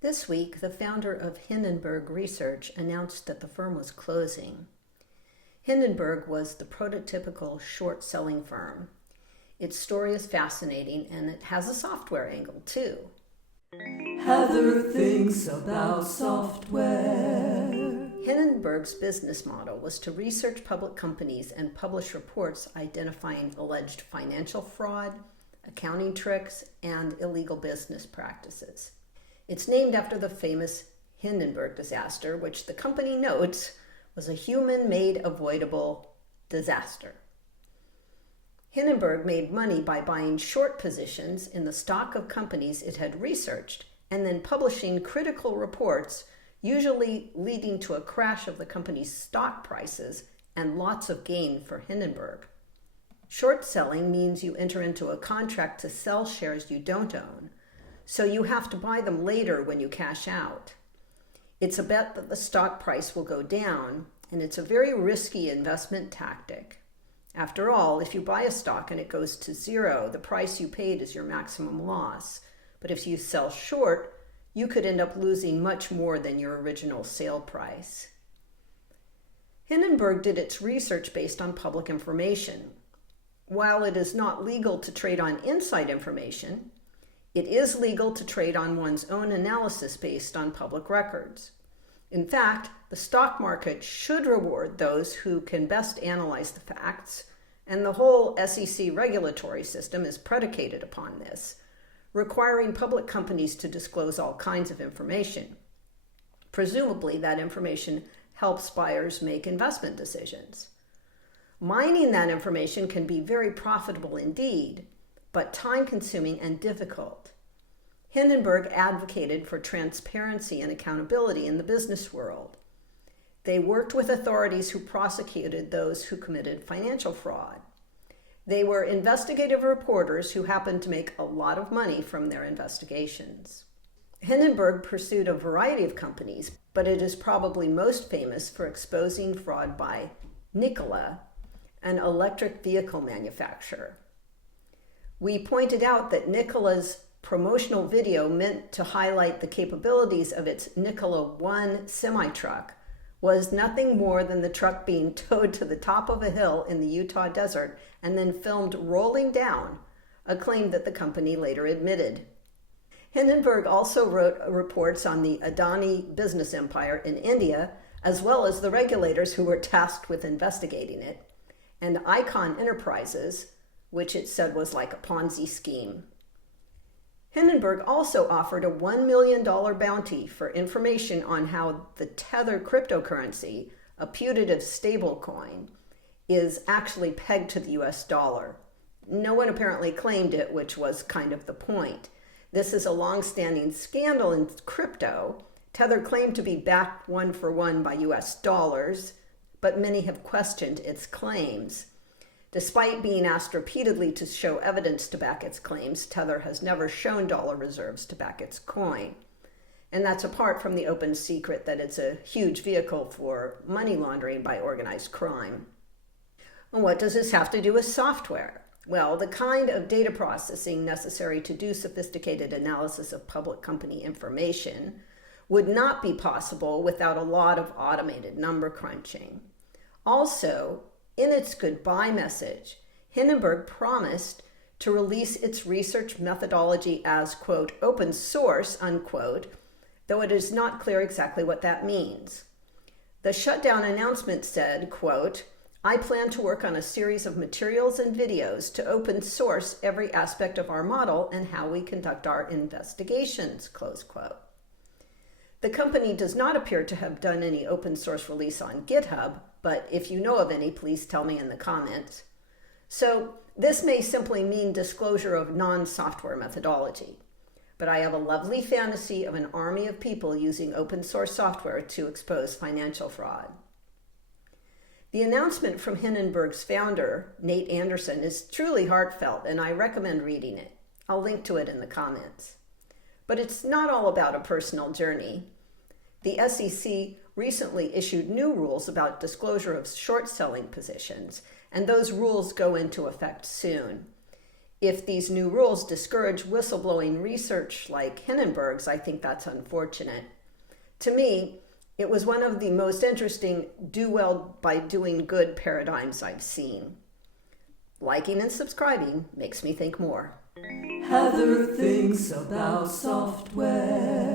This week, the founder of Hindenburg Research announced that the firm was closing. Hindenburg was the prototypical short-selling firm. Its story is fascinating, and it has a software angle, too. Heather thinks about software. Hindenburg's business model was to research public companies and publish reports identifying alleged financial fraud, accounting tricks, and illegal business practices. It's named after the famous Hindenburg disaster, which the company notes was a human-made avoidable disaster. Hindenburg made money by buying short positions in the stock of companies it had researched and then publishing critical reports, usually leading to a crash of the company's stock prices and lots of gain for Hindenburg. Short selling means you enter into a contract to sell shares you don't own, so you have to buy them later when you cash out. It's a bet that the stock price will go down, and it's a very risky investment tactic. After all, if you buy a stock and it goes to zero, the price you paid is your maximum loss. But if you sell short, you could end up losing much more than your original sale price. Hindenburg did its research based on public information. While it is not legal to trade on inside information, it is legal to trade on one's own analysis based on public records. In fact, the stock market should reward those who can best analyze the facts, and the whole SEC regulatory system is predicated upon this, requiring public companies to disclose all kinds of information. Presumably, that information helps buyers make investment decisions. Mining that information can be very profitable indeed, but time-consuming and difficult. Hindenburg advocated for transparency and accountability in the business world. They worked with authorities who prosecuted those who committed financial fraud. They were investigative reporters who happened to make a lot of money from their investigations. Hindenburg pursued a variety of companies, but it is probably most famous for exposing fraud by Nikola, an electric vehicle manufacturer. We pointed out that Nikola's promotional video meant to highlight the capabilities of its Nikola 1 semi-truck was nothing more than the truck being towed to the top of a hill in the Utah desert and then filmed rolling down, a claim that the company later admitted. Hindenburg also wrote reports on the Adani business empire in India, as well as the regulators who were tasked with investigating it, and Icon Enterprises, which it said was like a Ponzi scheme. Hindenburg also offered a $1 million bounty for information on how the Tether cryptocurrency, a putative stablecoin, is actually pegged to the US dollar. No one apparently claimed it, which was kind of the point. This is a long-standing scandal in crypto. Tether claimed to be backed one for one by US dollars, but many have questioned its claims. Despite being asked repeatedly to show evidence to back its claims, Tether has never shown dollar reserves to back its coin. And that's apart from the open secret that it's a huge vehicle for money laundering by organized crime. And what does this have to do with software? Well, the kind of data processing necessary to do sophisticated analysis of public company information would not be possible without a lot of automated number crunching. Also, in its goodbye message, Hindenburg promised to release its research methodology as, quote, open source, unquote, though it is not clear exactly what that means. The shutdown announcement said, quote, I plan to work on a series of materials and videos to open source every aspect of our model and how we conduct our investigations, close quote. The company does not appear to have done any open source release on GitHub, but if you know of any, please tell me in the comments. So this may simply mean disclosure of non-software methodology, but I have a lovely fantasy of an army of people using open source software to expose financial fraud. The announcement from Hindenburg's founder, Nate Anderson, is truly heartfelt, and I recommend reading it. I'll link to it in the comments. But it's not all about a personal journey. The SEC recently issued new rules about disclosure of short selling positions, and those rules go into effect soon. If these new rules discourage whistleblowing research like Hindenburg's, I think that's unfortunate. To me, it was one of the most interesting do well by doing good paradigms I've seen. Liking and subscribing makes me think more. Heather thinks about software.